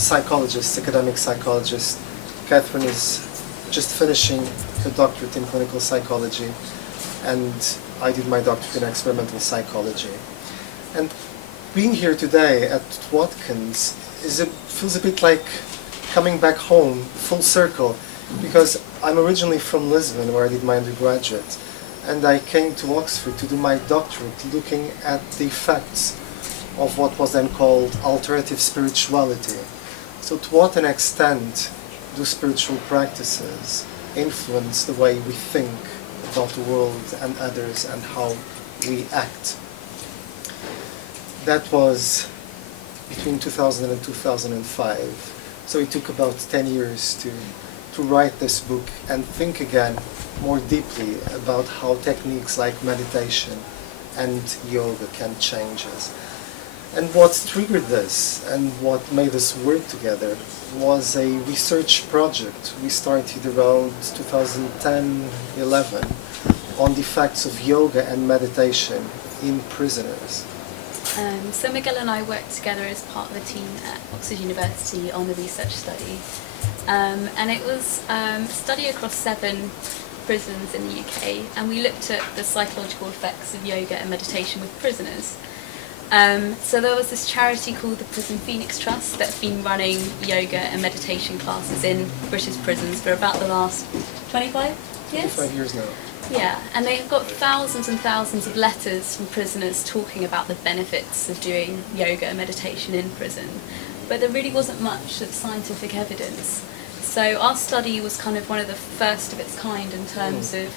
psychologist, academic psychologist. Catherine is just finishing her doctorate in clinical psychology, and I did my doctorate in experimental psychology. And being here today at Watkins feels a bit like coming back home, full circle, because I'm originally from Lisbon, where I did my undergraduate, and I came to Oxford to do my doctorate, looking at the effects of what was then called alternative spirituality. So to what an extent do spiritual practices influence the way we think about the world and others and how we act? That was between 2000 and 2005. So it took about 10 years to write this book and think again more deeply about how techniques like meditation and yoga can change us. And what triggered this and what made us work together was a research project we started around 2010-11 on the effects of yoga and meditation in prisoners. So Miguel and I worked together as part of a team at Oxford University on the research study. And it was a study across 7 prisons in the UK, and we looked at the psychological effects of yoga and meditation with prisoners. So there was this charity called the Prison Phoenix Trust that's been running yoga and meditation classes in British prisons for about the last 25 years? 25 years now. Yeah, and they've got thousands and thousands of letters from prisoners talking about the benefits of doing yoga and meditation in prison. But there really wasn't much scientific evidence. So our study was kind of one of the first of its kind in terms of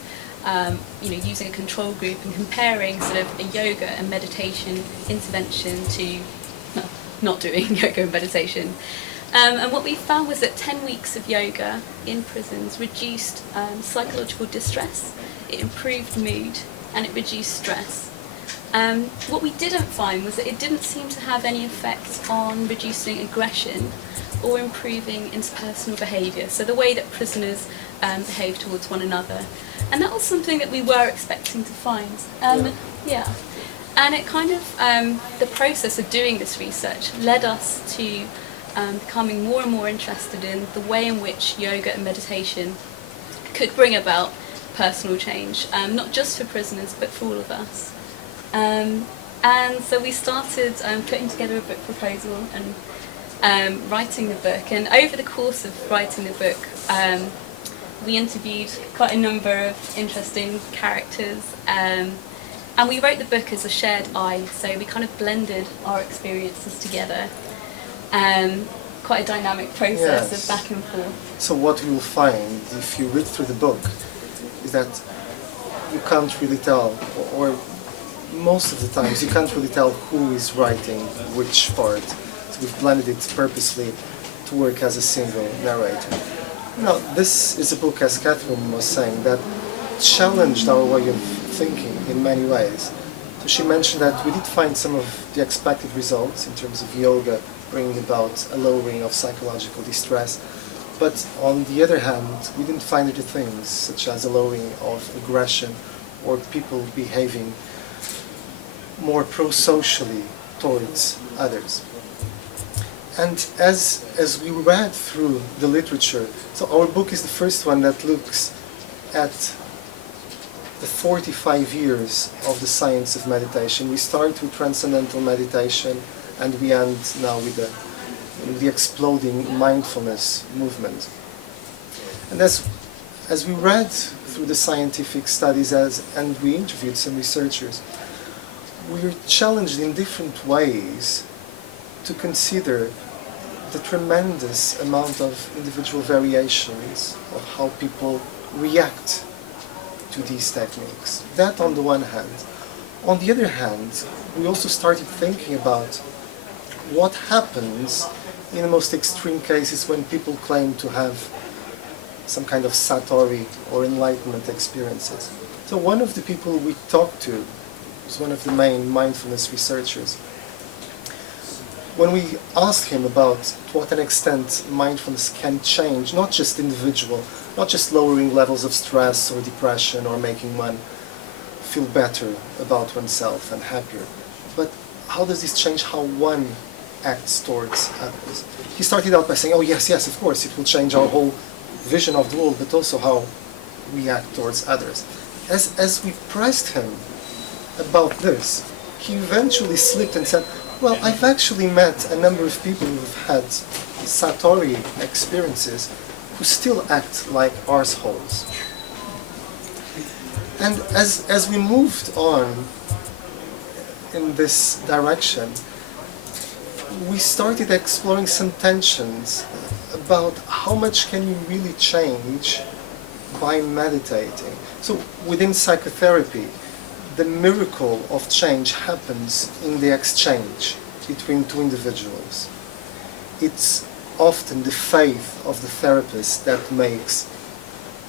using a control group and comparing sort of a yoga and meditation intervention to not doing yoga and meditation. And what we found was that 10 weeks of yoga in prisons reduced psychological distress, it improved mood, and it reduced stress. What we didn't find was that it didn't seem to have any effect on reducing aggression or improving interpersonal behaviour, so the way that prisoners behave towards one another. And that was something that we were expecting to find. Yeah. And it kind of, the process of doing this research led us to becoming more and more interested in the way in which yoga and meditation could bring about personal change, not just for prisoners but for all of us. And so we started putting together a book proposal and writing the book. And over the course of writing the book, we interviewed quite a number of interesting characters, and we wrote the book as a shared I, so we kind of blended our experiences together. Quite a dynamic process of back and forth. So what you will find if you read through the book is that you can't really tell, or most of the times you can't really tell who is writing which part. So we've blended it purposely to work as a single narrator. Now, this is a book, as Catherine was saying, that challenged our way of thinking in many ways. So she mentioned that we did find some of the expected results in terms of yoga bringing about a lowering of psychological distress, but on the other hand, we didn't find other things such as a lowering of aggression or people behaving more pro-socially towards others. And as we read through the literature, so our book is the first one that looks at the 45 years of the science of meditation. We start with Transcendental Meditation and we end now with the exploding mindfulness movement. And as we read through the scientific studies and we interviewed some researchers, we were challenged in different ways to consider the tremendous amount of individual variations of how people react to these techniques. That on the one hand. On the other hand, we also started thinking about what happens in the most extreme cases when people claim to have some kind of satori or enlightenment experiences. So one of the people we talked to was one of the main mindfulness researchers. When we asked him about to what an extent mindfulness can change, not just individual, not just lowering levels of stress or depression or making one feel better about oneself and happier, but how does this change how one acts towards others. He started out by saying, oh yes, yes, of course, it will change our whole vision of the world, but also how we act towards others. As we pressed him about this, he eventually slipped and said, well, I've actually met a number of people who've had Satori experiences who still act like arseholes. And as we moved on in this direction, we started exploring some tensions about how much can you really change by meditating. So within psychotherapy, the miracle of change happens in the exchange between two individuals. It's often the faith of the therapist that makes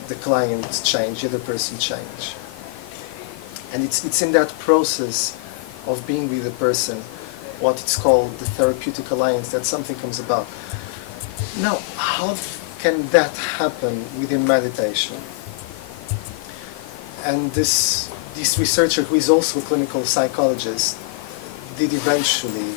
the client change, the other person change. And it's in that process of being with the person, what it's called the Therapeutic Alliance, that something comes about. Now, how can that happen within meditation? And this researcher, who is also a clinical psychologist, did eventually,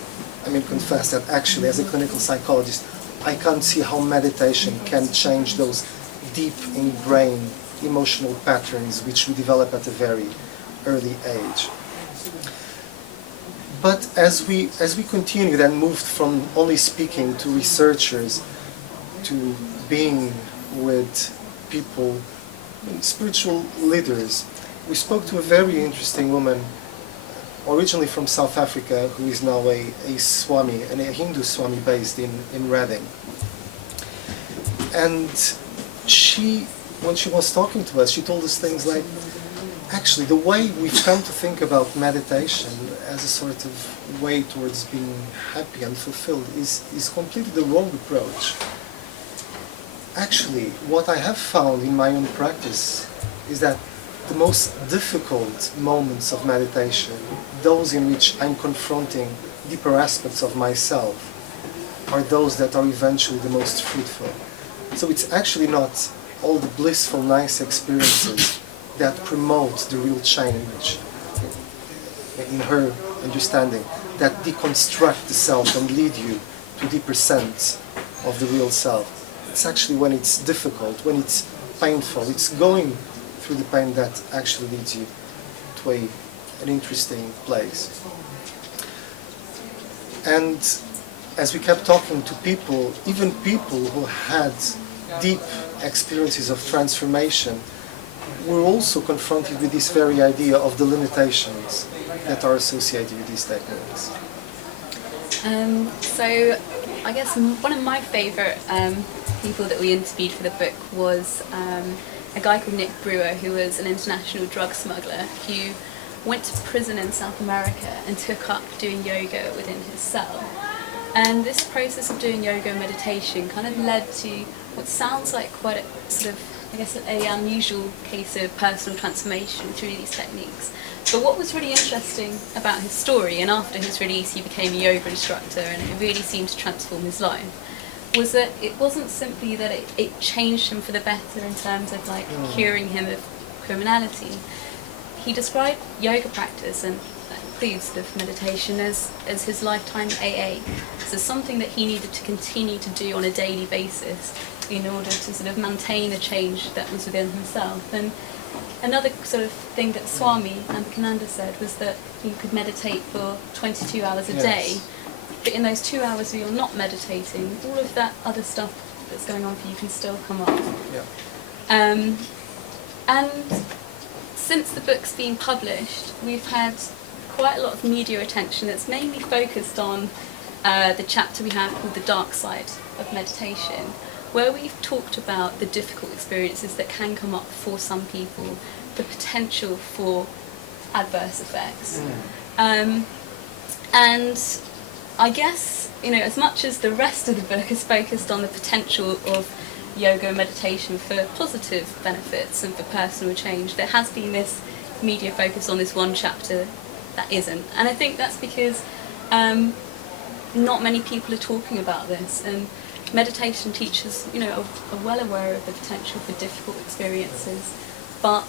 confess that actually, as a clinical psychologist, I can't see how meditation can change those deep ingrained emotional patterns which we develop at a very early age. But as we continued and moved from only speaking to researchers to being with people, spiritual leaders, we spoke to a very interesting woman, originally from South Africa, who is now a Swami, a Hindu Swami based in Reading. And she, when she was talking to us, she told us things like, actually, the way we've come to think about meditation as a sort of way towards being happy and fulfilled is completely the wrong approach. Actually, what I have found in my own practice is that the most difficult moments of meditation, those in which I'm confronting deeper aspects of myself, are those that are eventually the most fruitful. So it's actually not all the blissful, nice experiences that promote the real change, in her understanding, that deconstruct the self and lead you to deeper sense of the real self. It's actually when it's difficult, when it's painful, it's going through the pain that actually leads you to an interesting place. And as we kept talking to people, even people who had deep experiences of transformation, we're also confronted with this very idea of the limitations that are associated with these techniques. So I guess one of my favourite people that we interviewed for the book was a guy called Brewer, who was an international drug smuggler who went to prison in South America and took up doing yoga within his cell. And this process of doing yoga and meditation kind of led to what sounds like quite a sort of, I guess, an unusual case of personal transformation through these techniques. But what was really interesting about his story, and after his release he became a yoga instructor and it really seemed to transform his life, was that it wasn't simply that it changed him for the better in terms of curing him of criminality. He described yoga practice, and that includes sort of meditation, as his lifetime AA. So something that he needed to continue to do on a daily basis in order to sort of maintain a change that was within himself. And another sort of thing that Swami Vivekananda said was that you could meditate for 22 hours a day, but in those 2 hours where you're not meditating, all of that other stuff that's going on for you can still come up. And since the book's been published, we've had quite a lot of media attention that's mainly focused on the chapter we have called The Dark Side of Meditation, where we've talked about the difficult experiences that can come up for some people, the potential for adverse effects. And I guess, as much as the rest of the book is focused on the potential of yoga and meditation for positive benefits and for personal change, there has been this media focus on this one chapter that isn't. And I think that's because not many people are talking about this, and meditation teachers, are well aware of the potential for difficult experiences, but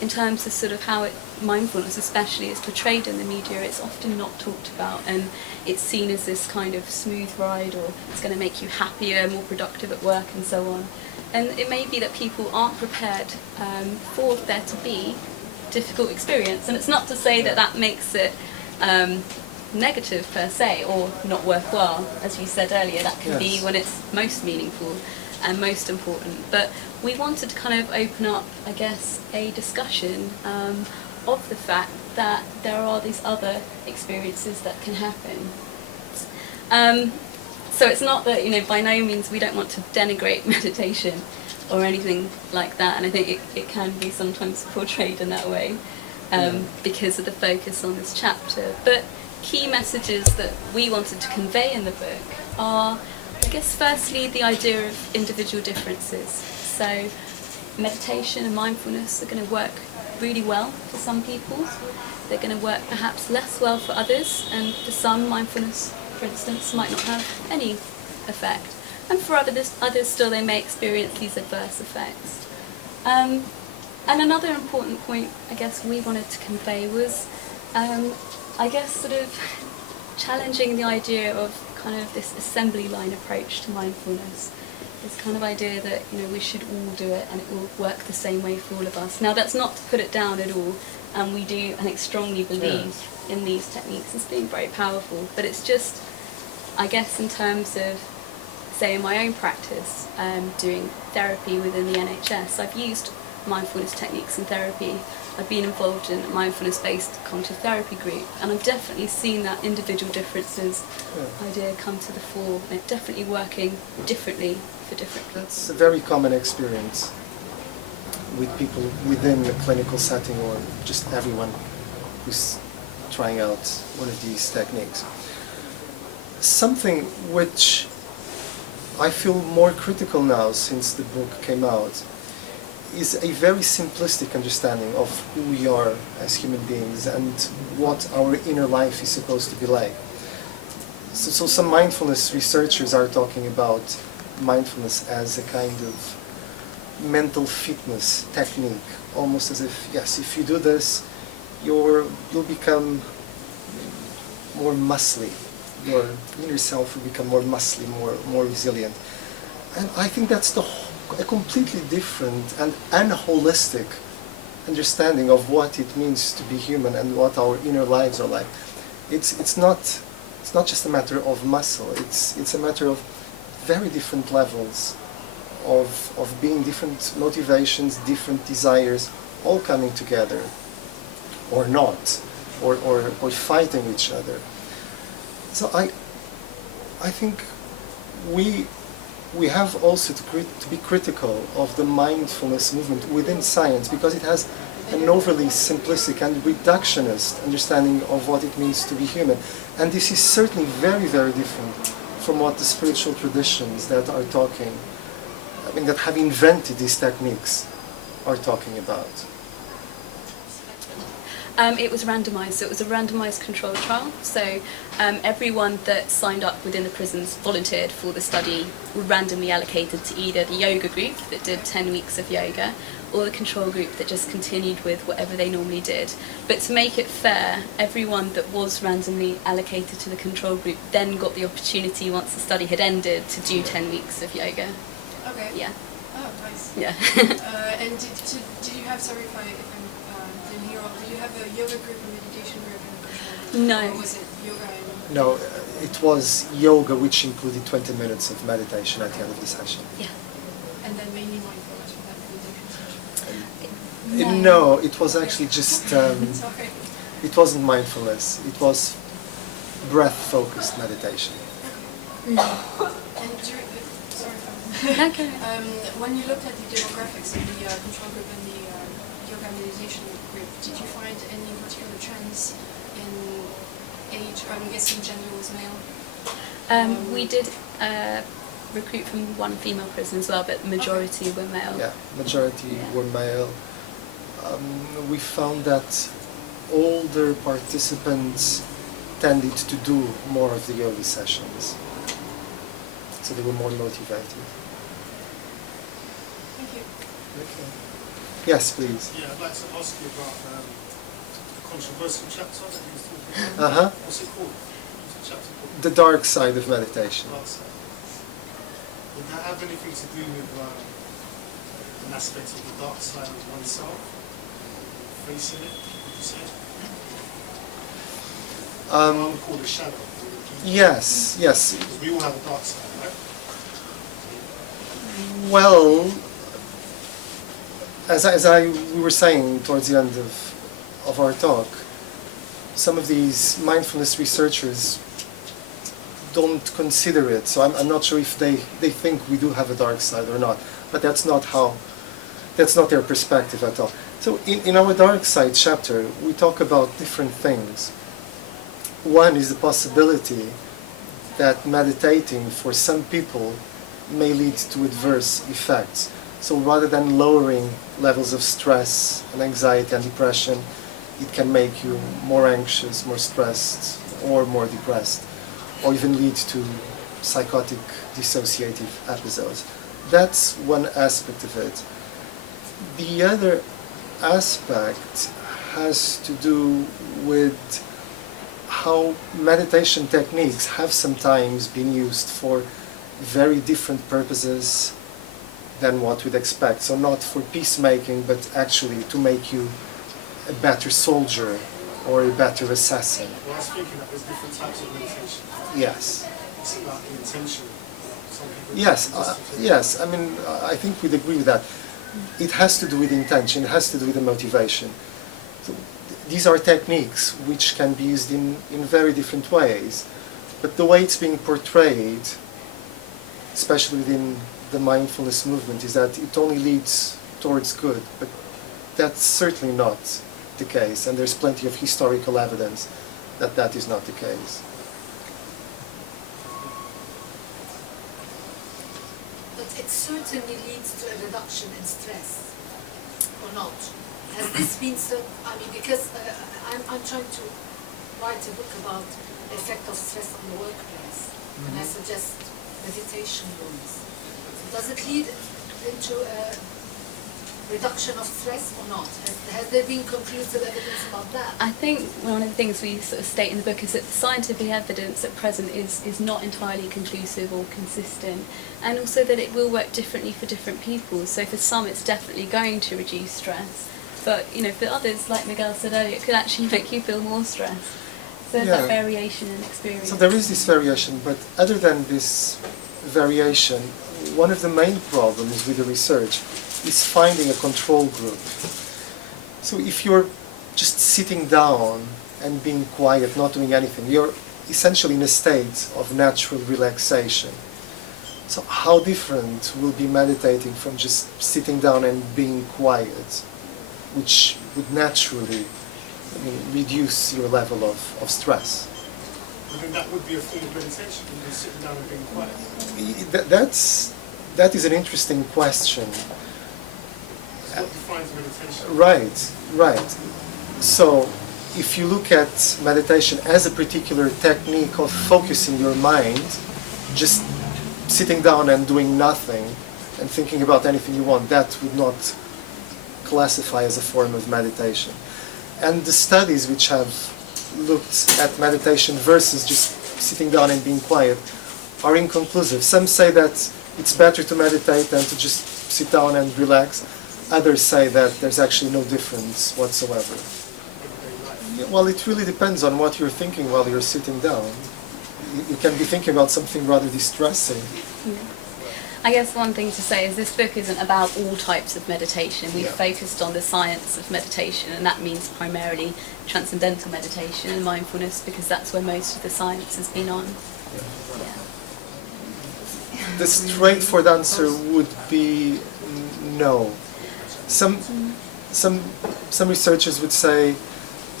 in terms of sort of how it mindfulness especially is portrayed in the media, it's often not talked about, and it's seen as this kind of smooth ride, or it's going to make you happier, more productive at work and so on. And it may be that people aren't prepared for there to be difficult experience, and it's not to say that that makes it negative per se or not worthwhile. As you said earlier, that can be when it's most meaningful and most important. But we wanted to kind of open up, I guess, a discussion of the fact that there are these other experiences that can happen. So it's not that, by no means we don't want to denigrate meditation or anything like that, and I think it can be sometimes portrayed in that way because of the focus on this chapter. But key messages that we wanted to convey in the book are, I guess, firstly, the idea of individual differences. So meditation and mindfulness are going to work really well for some people. They're going to work perhaps less well for others, and for some, mindfulness, for instance, might not have any effect. And for others still, they may experience these adverse effects. And another important point, I guess, we wanted to convey was, I guess, sort of challenging the idea of kind of this assembly line approach to mindfulness. This kind of idea that, we should all do it and it will work the same way for all of us. Now, that's not to put it down at all, and we do, I think, strongly believe in these techniques as being very powerful, but it's just, I guess, in terms of, say, in my own practice, doing therapy within the NHS, I've used mindfulness techniques in therapy. I've been involved in a mindfulness-based cognitive therapy group, and I've definitely seen that individual differences idea come to the fore, and it definitely working differently for different people. That's a very common experience with people within the clinical setting, or just everyone who's trying out one of these techniques. Something which I feel more critical now since the book came out is a very simplistic understanding of who we are as human beings and what our inner life is supposed to be like. So some mindfulness researchers are talking about mindfulness as a kind of mental fitness technique, almost as if, yes, if you do this, you'll become more muscly. Your inner self will become more muscly, more resilient. And I think that's a completely different and unholistic understanding of what it means to be human and what our inner lives are like. It's not just a matter of muscle. It's a matter of very different levels of being, different motivations, different desires, all coming together, or not, or fighting each other. So I think we have also to be critical of the mindfulness movement within science, because it has an overly simplistic and reductionist understanding of what it means to be human. And this is certainly very, very different from what the spiritual traditions that have invented these techniques are talking about. It was randomised, so it was a randomised controlled trial. So everyone that signed up within the prisons volunteered for the study were randomly allocated to either the yoga group that did 10 weeks of yoga, or the control group that just continued with whatever they normally did. But to make it fair, everyone that was randomly allocated to the control group then got the opportunity, once the study had ended, to do 10 weeks of yoga. Okay. Yeah. Oh, nice. Yeah. And did you have, sorry if I didn't hear, did you have a yoga group and meditation group in the control group? No. Or was it yoga and... No, it was yoga, which included 20 minutes of meditation at the end of the session. Yeah. And then mainly mindfulness for that meditation session? No, it was actually just, Sorry. it wasn't mindfulness, it was breath-focused meditation. And during the, sorry if I'm... Okay. When you looked at the demographics of the control group and the yoga meditation group, did you find any particular trends in age? I'm guessing gender was male. We did recruit from one female prison as well, but majority were male. Yeah, majority were male. We found that older participants tended to do more of the yoga sessions, so they were more motivated. Thank you. Okay. Yes, please. Yeah, I'd like to ask you about controversial chapter that he was talking about. What's it called? What's the chapter called? The dark side of meditation. Dark side. Would that have anything to do with an aspect of the dark side of oneself? Facing it, would you say? Called a shadow. Yes. Because we all have a dark side, right? Well, we were saying towards the end of our talk, some of these mindfulness researchers don't consider it. So I'm not sure if they think we do have a dark side or not. But that's not their perspective at all. So in our dark side chapter, we talk about different things. One is the possibility that meditating for some people may lead to adverse effects. So rather than lowering levels of stress and anxiety and depression, it can make you more anxious, more stressed, or more depressed, or even lead to psychotic dissociative episodes. That's one aspect of it. The other aspect has to do with how meditation techniques have sometimes been used for very different purposes than what we'd expect. So not for peacemaking, but actually to make you a better soldier or a better assassin. Well, I was thinking that there's different types of meditation. Yes. It's like intentional. Yes. I mean, I think we'd agree with that. It has to do with intention. It has to do with the motivation. So these are techniques which can be used in very different ways. But the way it's being portrayed, especially within the mindfulness movement, is that it only leads towards good. But that's certainly not the case. And there's plenty of historical evidence that that is not the case. But it certainly leads to a reduction in stress, or not? Has this been so? I mean, because I'm trying to write a book about the effect of stress on the workplace, and I suggest meditation rooms. So does it lead into a reduction of stress or not? Has there been conclusive evidence about that? I think one of the things we sort of state in the book is that the scientific evidence at present is not entirely conclusive or consistent, and also that it will work differently for different people. So for some it's definitely going to reduce stress, but for others, like Miguel said earlier, it could actually make you feel more stressed. So there's that variation in experience. So there is this variation, but other than this variation, one of the main problems with the research is finding a control group. So if you're just sitting down and being quiet, not doing anything, you're essentially in a state of natural relaxation. So how different will be meditating from just sitting down and being quiet, which would naturally reduce your level of stress? I think that would be a form of meditation, just sitting down and being quiet. That is an interesting question. What defines meditation? Right. So, if you look at meditation as a particular technique of focusing your mind, just sitting down and doing nothing and thinking about anything you want, that would not classify as a form of meditation. And the studies which have looked at meditation versus just sitting down and being quiet are inconclusive. Some say that it's better to meditate than to just sit down and relax. Others say that there's actually no difference whatsoever. Well, it really depends on what you're thinking while you're sitting down. You can be thinking about something rather distressing. Yeah. I guess one thing to say is this book isn't about all types of meditation. We've focused on the science of meditation, and that means primarily transcendental meditation and mindfulness, because that's where most of the science has been on. Yeah. The straightforward answer would be no. Some researchers would say,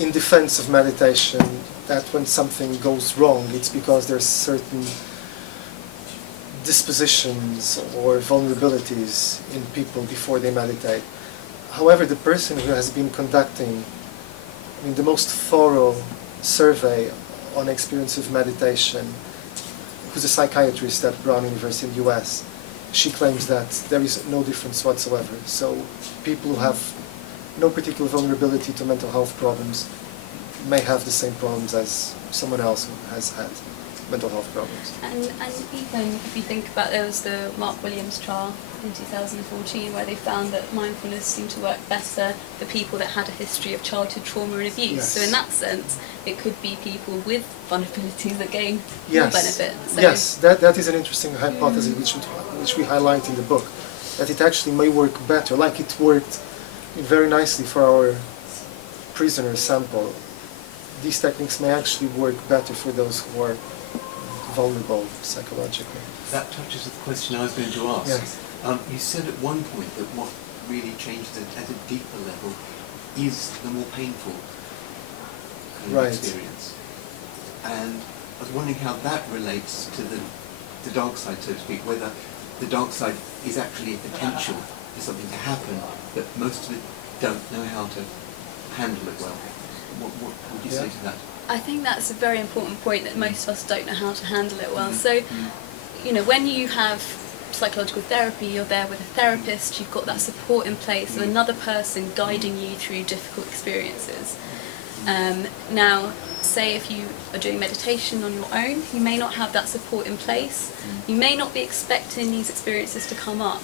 in defense of meditation, that when something goes wrong, it's because there's certain dispositions or vulnerabilities in people before they meditate. However, the person who has been conducting the most thorough survey on experience of meditation, who's a psychiatrist at Brown University in the US, she claims that there is no difference whatsoever. So people who have no particular vulnerability to mental health problems may have the same problems as someone else who has had mental health problems. And even if you think about, there was the Mark Williams trial in 2014 where they found that mindfulness seemed to work better for people that had a history of childhood trauma and abuse. Yes. So in that sense, it could be people with vulnerabilities that gain more Yes. benefit. So Yes, that is an interesting hypothesis which we highlight in the book, that it actually may work better, like it worked very nicely for our prisoner sample. These techniques may actually work better for those who are vulnerable psychologically. That touches the question I was going to ask. Yes. You said at one point that what really changes it at a deeper level is the more painful kind of Right. experience. And I was wondering how that relates to the dark side, so to speak, whether the dark side is actually a potential for something to happen, but most of it don't know how to handle it well. What would you say to that? I think that's a very important point, that most of us don't know how to handle it well. So, you know, when you have psychological therapy, you're there with a therapist, you've got that support in place of another person guiding you through difficult experiences. Now, say if you are doing meditation on your own, you may not have that support in place. You may not be expecting these experiences to come up.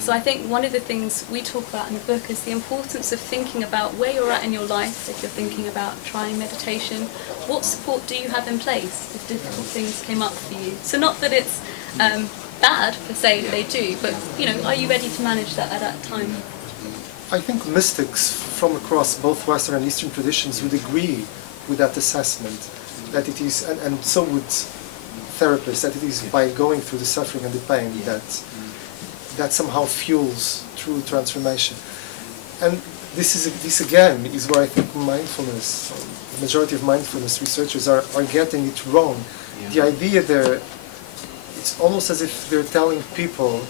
So I think one of the things we talk about in the book is the importance of thinking about where you're at in your life. If you're thinking about trying meditation, what support do you have in place if difficult things came up for you? So not that it's bad per se if they do, but you know, are you ready to manage that at that time? I think mystics from across both Western and Eastern traditions would agree with that assessment, that it is, and so would therapists, that it is by going through the suffering and the pain that somehow fuels true transformation. And this again is where I think mindfulness, the majority of mindfulness researchers are getting it wrong. Yeah. The idea there, it's almost as if they're telling people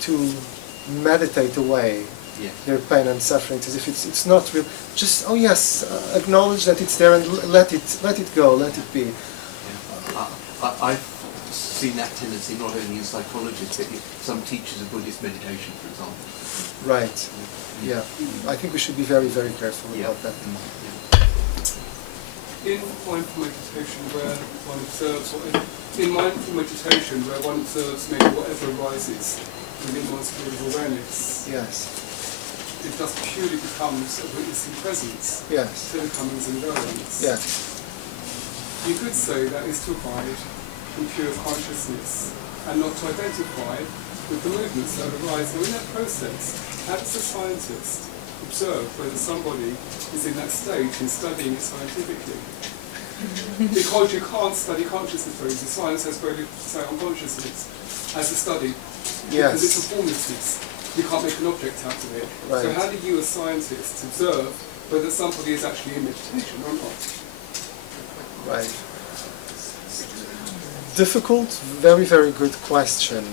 to meditate away their pain and suffering, as if it's not real. Just, oh yes, acknowledge that it's there and let it go, let it be. I've seen that tendency not only in psychologists, but in some teachers of Buddhist meditation, for example. Right. Yeah. I think we should be very, very careful about that. In mindful meditation, where one observes, in mindful meditation, where one observes maybe whatever arises within one's field of awareness, Yes. it just purely becomes a witnessing presence, Yes. to the comings and goings. Yes. You could say that is to abide in pure consciousness and not to identify with the movements that arise. So in that process, how does the scientist observe whether somebody is in that stage in studying it scientifically? Because you can't study consciousness very easily. Science has very little to say on consciousness as a study. Yes. Because it's a formative. You can't make an object out of it. Right. So how do you as scientists observe whether somebody is actually in meditation or not? Right. Difficult, very, very good question.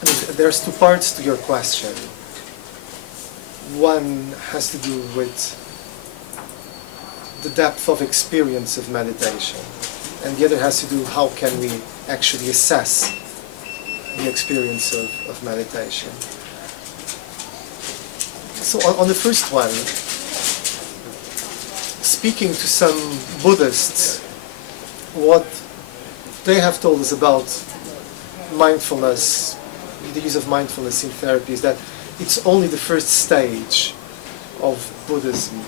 I mean, there's two parts to your question. One has to do with the depth of experience of meditation, and the other has to do how can we actually assess the experience of meditation. So on the first one, speaking to some Buddhists, what they have told us about mindfulness, the use of mindfulness in therapy, is that it's only the first stage of Buddhism.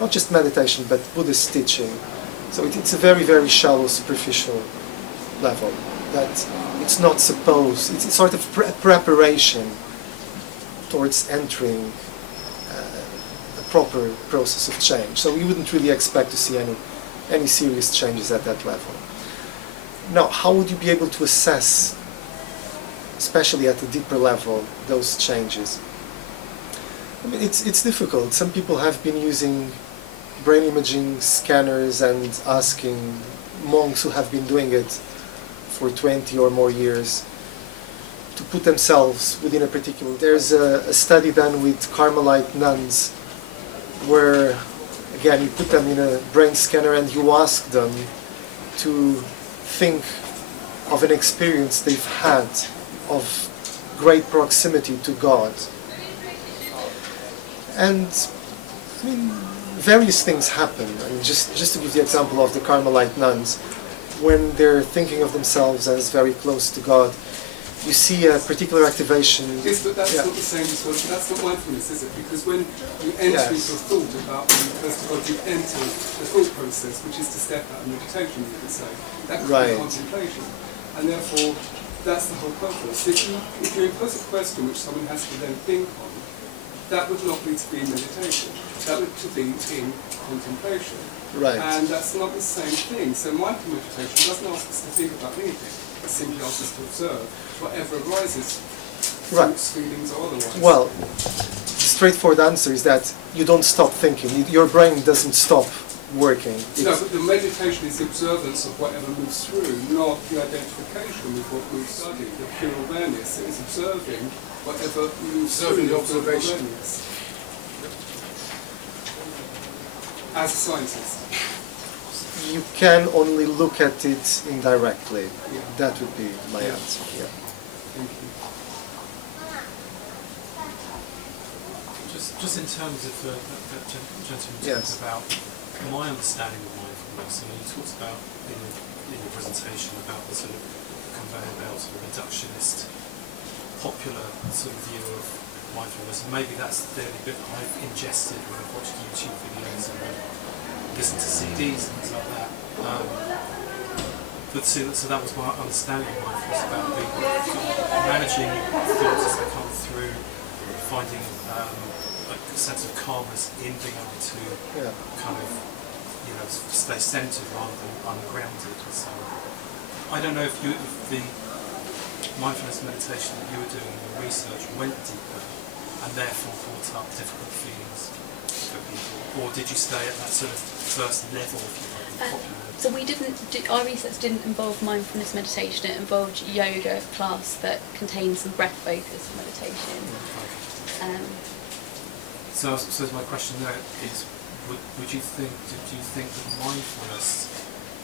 Not just meditation, but Buddhist teaching. So it's a very, very shallow, superficial level. That it's not supposed, it's sort of preparation towards entering a proper process of change. So we wouldn't really expect to see any serious changes at that level. Now, how would you be able to assess, especially at a deeper level, those changes? I mean, it's difficult. Some people have been using brain imaging scanners and asking monks who have been doing it for 20 or more years to put themselves within a particular... There's a study done with Carmelite nuns where, again, you put them in a brain scanner and you ask them to think of an experience they've had of great proximity to God. And I mean, various things happen. I mean, just to give the example of the Carmelite nuns, when they're thinking of themselves as very close to God, you see a particular activation. Yes, but that's not the same as well. That's not mindfulness, is it? Because when you enter into a thought about being close to God, you enter the thought process, which is to step out of meditation, you could say. That could be contemplation. And therefore, that's the whole purpose. If you impose a question which someone has to then think on, that would not be to be in meditation. That would to be in contemplation. Right. And that's not the same thing. So mindful meditation doesn't ask us to think about anything. It simply asks us to observe whatever arises, thoughts, feelings, or otherwise. Well, the straightforward answer is that you don't stop thinking. Your brain doesn't stop working. No, but the meditation is the observance of whatever moves through, not the identification with what we've studied, the pure awareness. It is observing whatever moves through the observation. As a scientist. You can only look at it indirectly. Yeah. That would be my answer. Yeah. Thank you. Just in terms of that gentleman Yes. talking about my understanding of mindfulness, and he talks about in your presentation about the sort of conveyor belt sort of reductionist, popular sort of view of mindfulness, and maybe that's the only bit that I've ingested when I've watched YouTube videos and listened to CDs and things like that. But so that was my understanding of mindfulness, about managing thoughts as they come through, finding like a sense of calmness in being able to kind of stay centered rather than ungrounded. And so I don't know if the mindfulness meditation that you were doing in your research went deeper and therefore brought up difficult feelings for people, or did you stay at that sort of first level, if you like, of popular? So we our research didn't involve mindfulness meditation, it involved yoga class that contained some breath focused meditation. So my question there is, do you think that mindfulness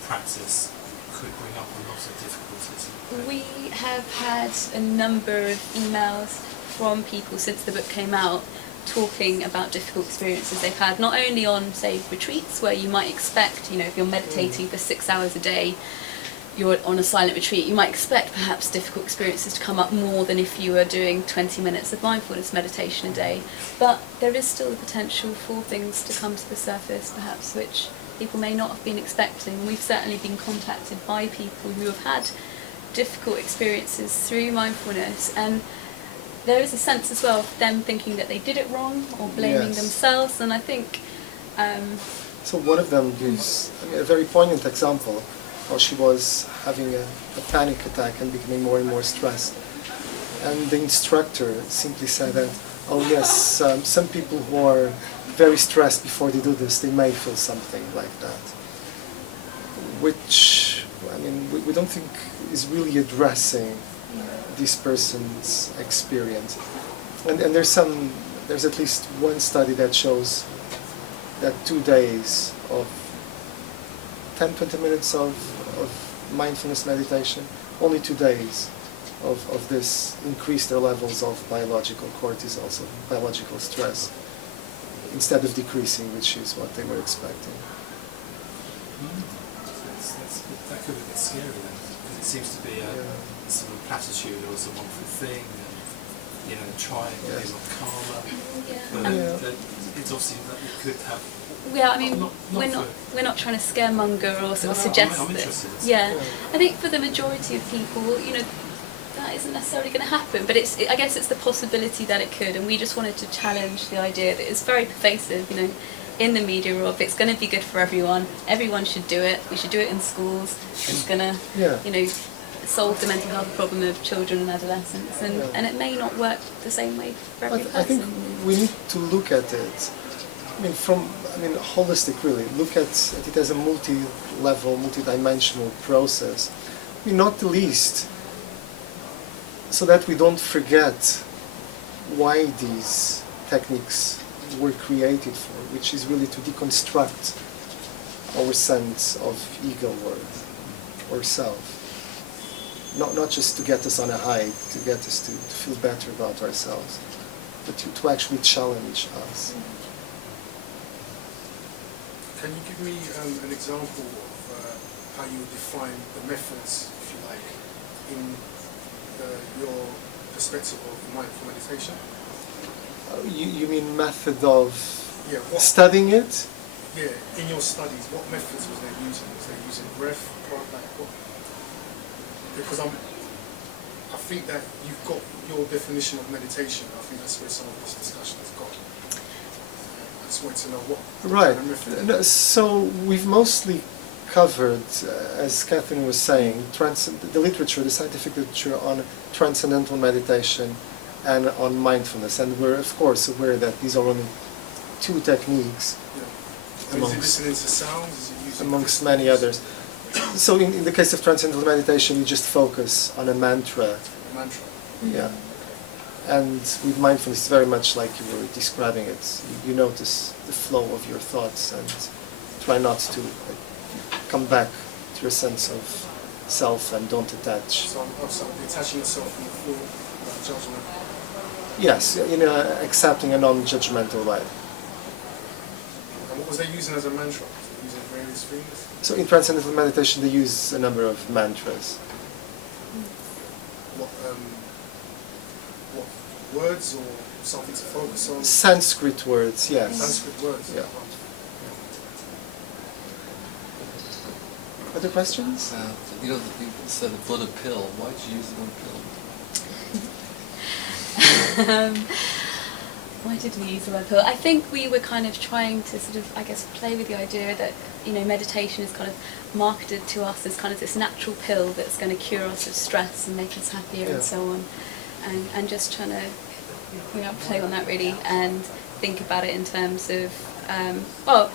practice could bring up a lot of difficulties? We have had a number of emails from people since the book came out talking about difficult experiences they've had, not only on, say, retreats where you might expect, if you're meditating for 6 hours a day, you're on a silent retreat, you might expect perhaps difficult experiences to come up more than if you were doing 20 minutes of mindfulness meditation a day. But there is still the potential for things to come to the surface, perhaps, which people may not have been expecting. We've certainly been contacted by people who have had difficult experiences through mindfulness, and there is a sense as well of them thinking that they did it wrong or blaming themselves, and I think... So one of them gives a very poignant example, how she was having a panic attack and becoming more and more stressed. And the instructor simply said that, oh yes, some people who are very stressed before they do this, they may feel something like that. Which, we don't think is really addressing this person's experience. And there's at least one study that shows that 2 days of 10-20 minutes of mindfulness meditation, only 2 days of this increased their levels of biological cortisol, so biological stress, instead of decreasing, which is what they were expecting. That could be a bit scary then, because it seems to be a sort of platitude or some wonderful thing, and try and get a lot calmer. But it's obviously that it could have. Yeah, we're not trying to scaremonger or sort of suggest I'm that. interested. I think for the majority of people, that isn't necessarily going to happen. But I guess it's the possibility that it could, and we just wanted to challenge the idea that it's very pervasive, in the media of it's going to be good for everyone. Everyone should do it. We should do it in schools. It's going to, solve the mental health problem of children and adolescents, and it may not work the same way for every person. I think we need to look at it. Holistic, really. Look at it as a multi-level, multi-dimensional process. Not the least, so that we don't forget why these techniques were created for, which is really to deconstruct our sense of ego or self. Not just to get us on a high, to get us to feel better about ourselves, but to actually challenge us. Can you give me an example of how you would define the methods, if you like, in your perspective of mindful meditation? You mean method of Yeah. studying it? Yeah, in your studies, what methods was they using? Was they using breath, like what? Because I think that you've got your definition of meditation. I think that's where some of this discussion has gone. I just wanted to know what Right. kind of method. No, so we've mostly covered, as Catherine was saying, the literature, the scientific literature on transcendental meditation and on mindfulness. And we're, of course, aware that these are only two techniques Is it listening to sounds? Is it using amongst many others. So in the case of transcendental meditation, you just focus on a mantra. mantra? Yeah. And with mindfulness, it's very much like you were describing it. You notice the flow of your thoughts and try not to come back to your sense of self and don't attach. So I'm detaching yourself from the flow without judgment. Yes, in accepting a non-judgmental way. And what was they using as a mantra? Was they using various things? So in transcendental meditation, they use a number of mantras. What words or something to focus on? Sanskrit words, yes. Sanskrit words. Yeah. Other questions? You know, you said the blood pill. Why did you use the word pill? Why did we use the word pill? I think we were kind of trying to sort of, I guess, play with the idea that, you know, meditation is kind of marketed to us as kind of this natural pill that's going to cure us of stress and make us happier and so on. And just trying to, you know, play on that really and think about it in terms of, well,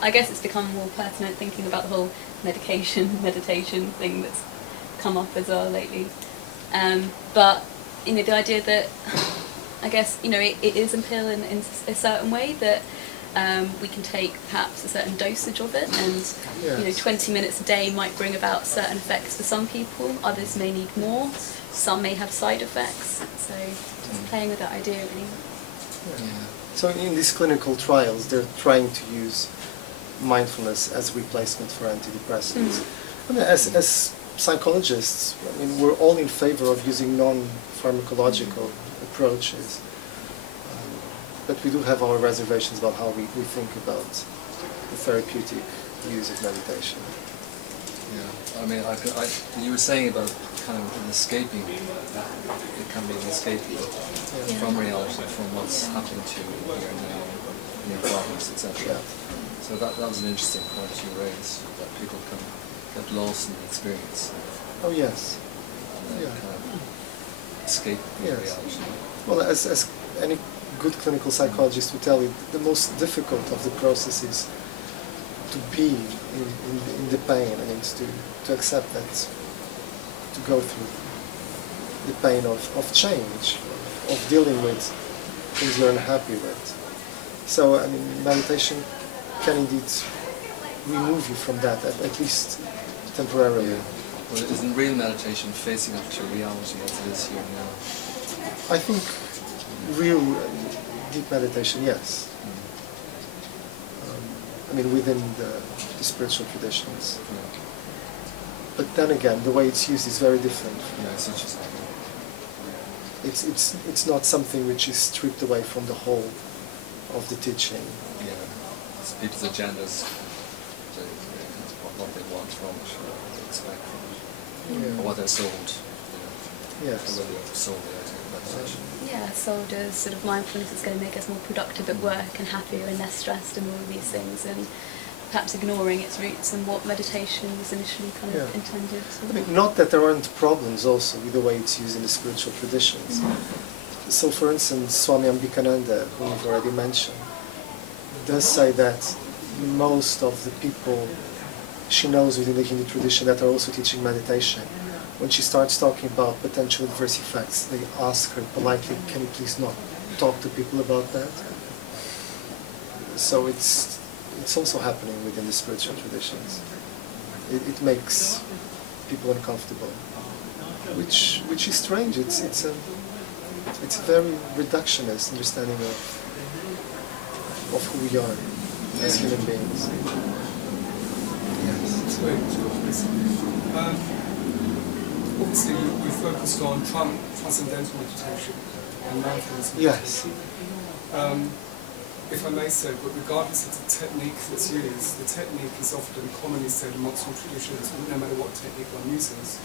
I guess it's become more pertinent thinking about the whole meditation thing that's come up as well lately. But, you know, the idea that, I guess, you know, it is a pill in a certain way that we can take perhaps a certain dosage of it, and you know, 20 minutes a day might bring about certain effects for some people. Others may need more. Some may have side effects. So just playing with that idea really. Yeah. So in these clinical trials, they're trying to use mindfulness as replacement for antidepressants. I mean, as psychologists, I mean, we're all in favor of using non-pharmacological approaches, but we do have our reservations about how we think about the therapeutic use of meditation. Yeah, I mean, you were saying about kind of an escaping, it can be an escaping from reality, from what's happening to you here and now, in your problems, etc. Yeah. So that was an interesting point you raised, that people can get lost in the experience. Oh yes. And then kind of escape reality. Well, as any good clinical psychologist would tell you, the most difficult of the process is to be in the pain. I mean, to accept that, to go through the pain of change, of dealing with things you're unhappy with. So, I mean, meditation can indeed remove you from that, at least temporarily. Yeah. Well, isn't real meditation facing up to reality as it is here now? I think real deep meditation, yes. I mean, within the spiritual traditions. Yeah. But then again, the way it's used is very different. Yeah, it's interesting. It's not something which is stripped away from the whole of the teaching. Yeah, it's people's agendas, what they want from it, or what they expect from it, or what they're sold. Yes. Or whether they're sold the idea of meditation. Yeah, sold as sort of mindfulness is going to make us more productive at work and happier and less stressed and all of these things, and perhaps ignoring its roots and what meditation was initially kind of intended to. I mean, not that there aren't problems also with the way it's used in the spiritual traditions. So, for instance, Swami Ambikananda, who we've already mentioned, does say that most of the people she knows within the Hindu tradition that are also teaching meditation, when she starts talking about potential adverse effects, they ask her politely, can you please not talk to people about that? So it's also happening within the spiritual traditions. It makes people uncomfortable, which is strange. It's a very reductionist understanding of who we are as human beings. great, obviously, you focused on transcendental meditation and mindfulness meditation. Yes. If I may say, but regardless of the technique that's used, the technique is often commonly said amongst all traditions, no matter what technique one uses,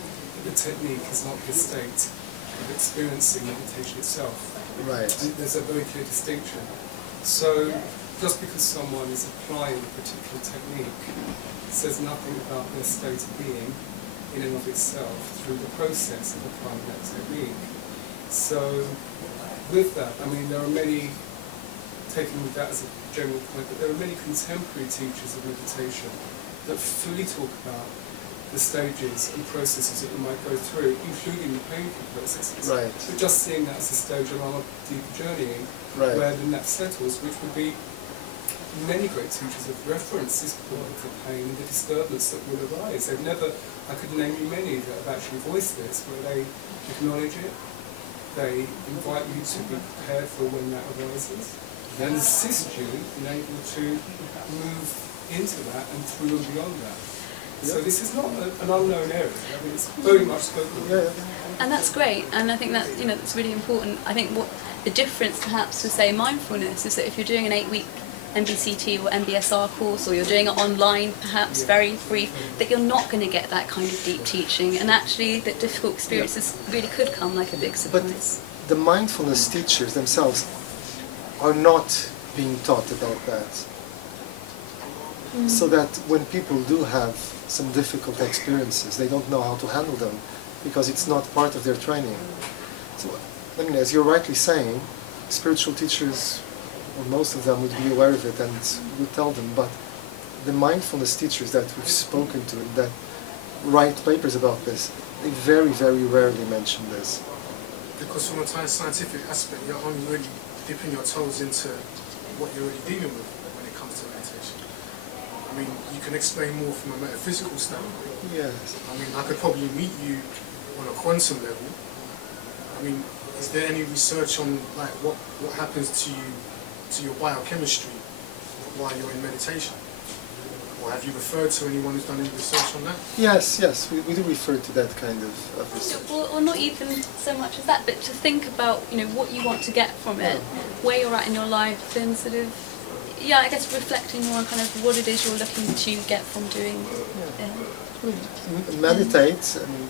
the technique is not the state of experiencing meditation itself. Right. And there's a very clear distinction. So, just because someone is applying a particular technique says nothing about their state of being in and of itself through the process of applying that technique. So, with that, I mean, there are many, taking that as a general point, but there are many contemporary teachers of meditation that fully talk about the stages and processes that you might go through, including the painful processes. Right. But just seeing that as a stage along a deeper journeying, Right. where then that settles, which would be many great teachers have referenced this part of the pain and the disturbance that will arise. They've never, I could name you many that have actually voiced this, where they acknowledge it, they invite you to be prepared for when that arises, and assist you in able to move into that and through and beyond that. So this is not an unknown area. I mean, it's very much spoken about. And that's great, and I think that that's really important. I think what the difference perhaps with say mindfulness is that if you're doing an 8-week MBCT or MBSR course, or you're doing it online, perhaps very brief, that you're not going to get that kind of deep teaching, and actually that difficult experiences really could come like a big surprise. But the mindfulness teachers themselves are not being taught about that. So that when people do have some difficult experiences, they don't know how to handle them because it's not part of their training. So, I mean, as you're rightly saying, spiritual teachers, or most of them, would be aware of it and would tell them, but the mindfulness teachers that we've spoken to, that write papers about this, they very, very rarely mention this. Because from a scientific aspect, you're only really dipping your toes into what you're already dealing with when it comes to meditation. I mean, you can explain more from a metaphysical standpoint. Yes. I mean, I could probably meet you on a quantum level. I mean, is there any research on like what happens to you, to your biochemistry while you're in meditation? Or have you referred to anyone who's done any research on that? Yes, we do refer to that kind of research. Or not even so much as that, but to think about what you want to get from it, where you're at in your life, and sort of, I guess reflecting more on kind of what it is you're looking to get from doing it. Meditate and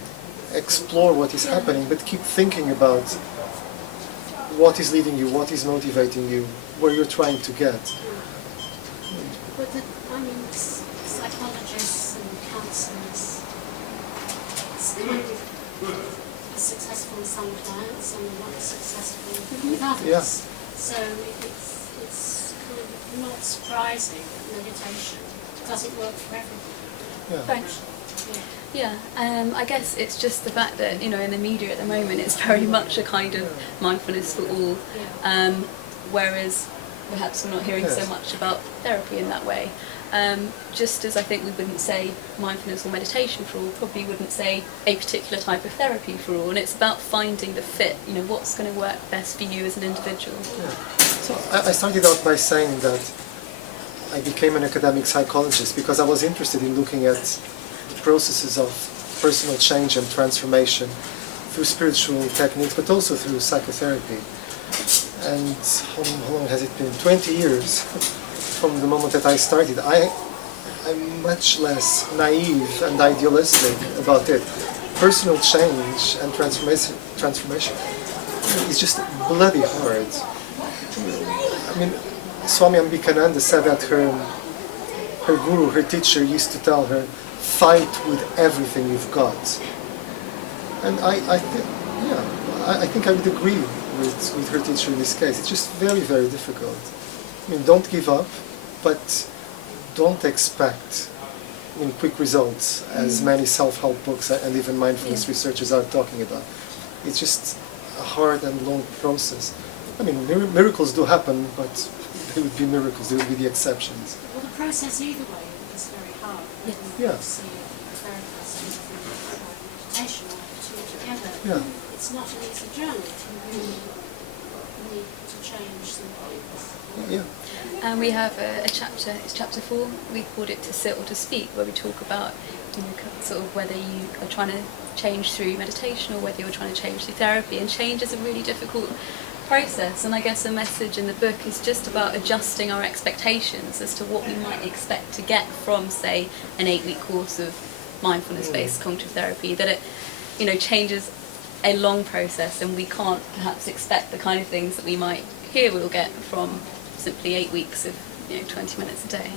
explore what is happening, but keep thinking about what is leading you, what is motivating you, where you're trying to get. But psychologists and counsellors, it's kind of successful with some clients and not successful with others. Yeah. So it's kind of not surprising that meditation doesn't work for everyone. Yeah. Thanks. Yeah, I guess it's just the fact that in the media at the moment it's very much a kind of mindfulness for all, whereas perhaps we're not hearing so much about therapy in that way. Just as I think we wouldn't say mindfulness or meditation for all, probably wouldn't say a particular type of therapy for all, and it's about finding the fit, what's going to work best for you as an individual. Yeah. So I started out by saying that I became an academic psychologist because I was interested in looking at the processes of personal change and transformation through spiritual techniques, but also through psychotherapy. And how long has it been? 20 years from the moment that I started. I'm much less naive and idealistic about it. Personal change and transformation is just bloody hard. I mean, Swami Ambikananda said that her guru, her teacher, used to tell her, fight with everything you've got. And I think I would agree with her teacher in this case. It's just very, very difficult. I mean, don't give up, but don't expect quick results, as many self-help books and even mindfulness researchers are talking about. It's just a hard and long process. I mean, miracles do happen, but they would be miracles, they would be the exceptions. Well, the process either way is very hard. Yeah. See a therapist and meditation or two together. Yeah. It's not an easy journey to really need to change some things. Yeah. And we have a chapter, it's chapter 4, we called it To Sit or To Speak, where we talk about, sort of whether you are trying to change through meditation or whether you're trying to change through therapy. And change is a really difficult process, and I guess the message in the book is just about adjusting our expectations as to what we might expect to get from, say, an 8-week course of mindfulness-based cognitive therapy, that it, changes a long process, and we can't perhaps expect the kind of things that we might hear we'll get from simply 8 weeks of 20 minutes a day.